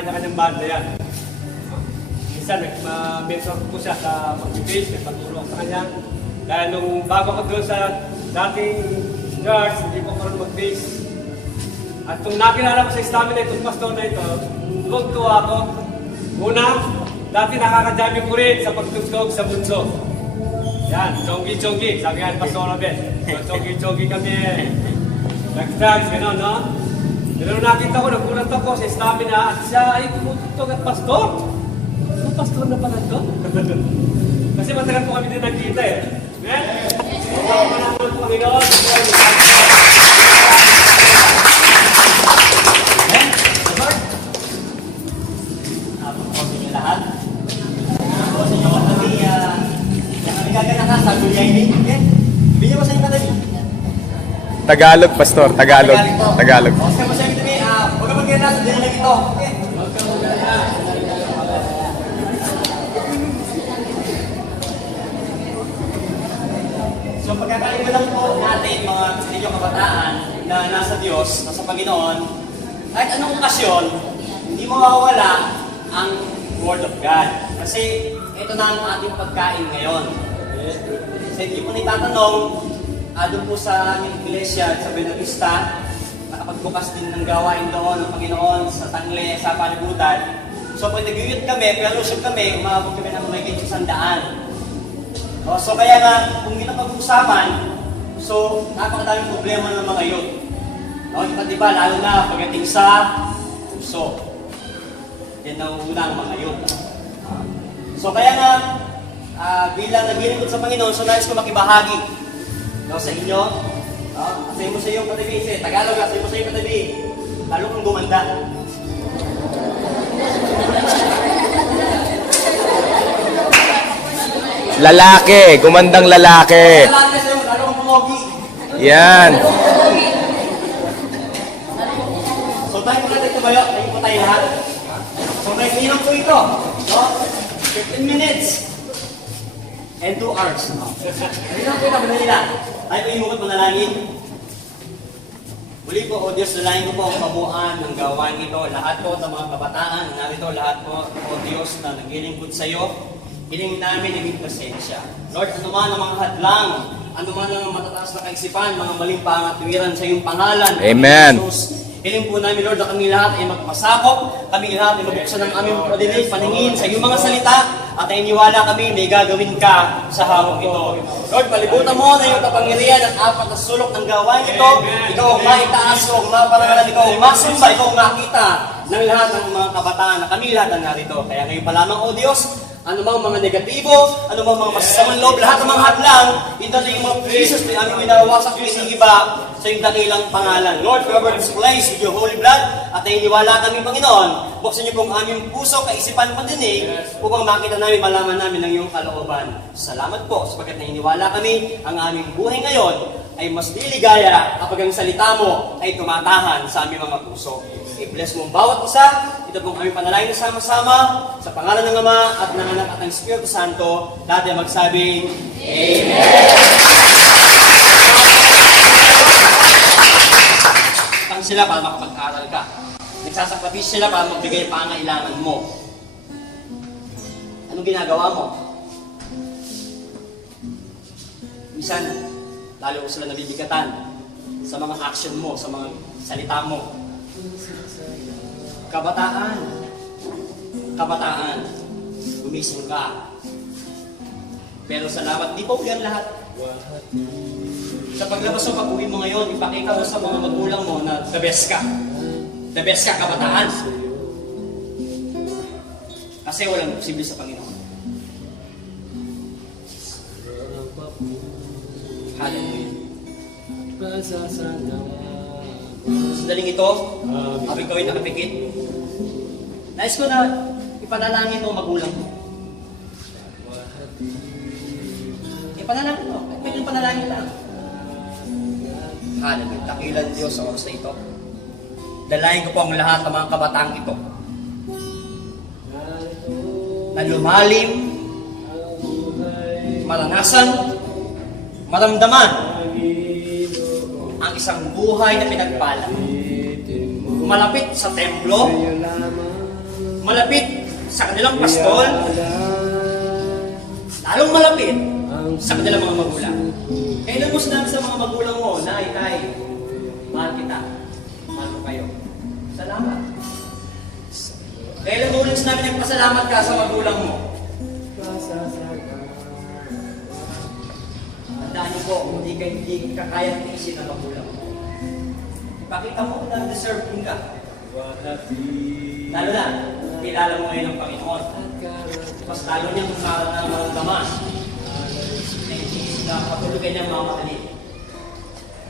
kanya-kanyang banda yan. Minsan, nag-mentor ko siya sa mag-base, nagpatulong sa kanya. Dahil nung bago ko doon sa dating church, hindi ko karoon mag-base. At kung nakilala ko sa stamina itong pastor na ito, tuwag-tuwa ako. Una, dati nakakadami ko rin sa pagtugtog sa bunso. Yan, chongi-chongi, sabi nga ni Pastor Abel. Chongi-chongi kami. Nag-drugs, gano'n, no? Pero nung nakita ko, nagulat ako sa stamina at siya ay tumutugtog at pastor. Ano pastor na pala ito? Kasi matagal po kami din nagkita eh. Amen? Ikaw pa naman po, Panginoon. Amen? Lord? Tapos po sa inyo lahat. Tapos sa inyo katabi, kami gagana ka sa Gulay Day. Bigyan mo sa inyo katabi. Tagalog, Pastor. Tagalog. Tagalog. Oscar mo sa inyo katabi. Huwag ka magkaya nasa dinalag ito. Okay? So pagkakalimutan po natin mga sininyong kabataan na nasa Diyos, nasa Panginoon, kahit anong okasyon, hindi mawawala ang Word of God. Kasi ito na ang ating pagkain ngayon. Kasi hindi po nitatanong, doon po sa aming iglesia sa Buena Vista, nakapagbukas din ng gawain doon ng Panginoon sa Tangle, sa palibutan. So pag nag-yuyut kami, fellowship kami, umabot kami ng may 100. So kaya nga, kung ginapag-usapan, so napakadaming problema ng mga youth. Diba, lalo na pagdating sa puso. Yan ang una ang mga youth. So kaya nga, bilang naglilingkod sa Panginoon, so nais ko makibahagi sa inyo. Kasi mo sa iyong katabi, Tagalog, kasi mo sa iyong katabi, lalo kang gumanda. Lalaki. Gumandang lalaki. Lalaki sa iyo, lalo kang pumogi. Yan. So tayo muna tayo tumayo, tayo po tayo lahat. So may minum po ito. 15 minutes. And 2 hours. Minum po ito, madali lang. Tayo po yung manalangin. Muli po, O Diyos, nalain ko po ang kabuuan ng gawain ito. Lahat po ng mga kabataan, narito lahat po, O Diyos, na naglilingkod sa iyo. Hiling namin ang pasensya. Lord, ano man ang mga hadlang, ano man ang matataas na kaisipan, mga maling pangatwiran sa iyong pangalan. Amen. Jesus, hiling po namin, Lord, na kami lahat ay magpasakop, kami lahat ay mabuksan ng aming padinig, paningin sa iyong mga salita, at ay iniwala kami na gagawin ka sa hamong ito. Lord, palibutan mo na iyong kapangyarihan at apat na sulok ng gawain ito. Ikaw ang maitaas, ikaw ang maparangalan, ikaw ang masumba, ikaw ang makita ng lahat ng mga kabataan na kami lahat ang narito. Kaya ngayon pa lamang, O Diyos, ano mang mga negatibo, ano mang mga masasamang loob, lahat ng mga hadlang, in the name of Jesus, may aming minawasak, pinigiba sa iyong dakilang pangalan. Lord, cover this place with your holy blood, at nainiwala kami, Panginoon, buksan niyo pong aming puso, kaisipan, pandinig, upang makita namin, malaman namin ng iyong kalooban. Salamat po, sapagkat nainiwala kami, ang aming buhay ngayon ay mas liligaya kapag ang salita mo ay tumatahan sa aming mga puso. I-bless mo ang bawat isa. Ito pong aming panalangin na sama-sama sa pangalan ng Ama at ng Anak at ng Espiritu Santo. Lahat ay magsabing, Amen! Tang sila para makapag-aral ka. Nagsasakripisyo sila para magbigay pangailangan mo. Anong ginagawa mo? Minsan, lalo ko sila nabibigatan sa mga action mo, sa mga salita mo. Kabataan, gumising ka. Pero salamat, di pa ulan lahat. Sa paglabas mo, pag-uwi mo ngayon, ipakita mo sa mga magulang mo na the best ka. The best ka, kabataan. Kasi walang posible sa Panginoon. Hallelujah. Sandaling ito, habang gawin nakapikit, nais ko na ipanalangin mo magulang mo. Ipanalangin mo. Pwede panalangin lang. Hallelujah. Dakilan Diyos sa oras na ito. Dalayan ko po ang lahat ng mga kabataang ito. Na lumalim, maranasan, maramdaman ang isang buhay na pinagpala. Malapit sa templo, malapit sa kanilang pastol, lalong malapit sa kanilang mga magulang. Kailan mo sinabi sa mga magulang mo, Nay, Tay, mahal kita, mahal ko kayo. Salamat. Kailan mo ulit sinabi nagpasalamat ka sa magulang mo? Tandaan niyo po, hindi ka kaya tiisin ng magulang mo. Ipakita mo na deserving ka. Lalo na, kilala mo ngayon ang Panginoon. Mas lalo niyang nararamdaman na patulugan niyang mamahalin.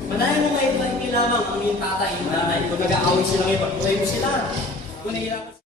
Manahin mo ngayon na hindi lamang ang iyong tatay, yung nanay. Kung nag-aaway sila ngayon, pagpulay mo sila. Kung nahihirapan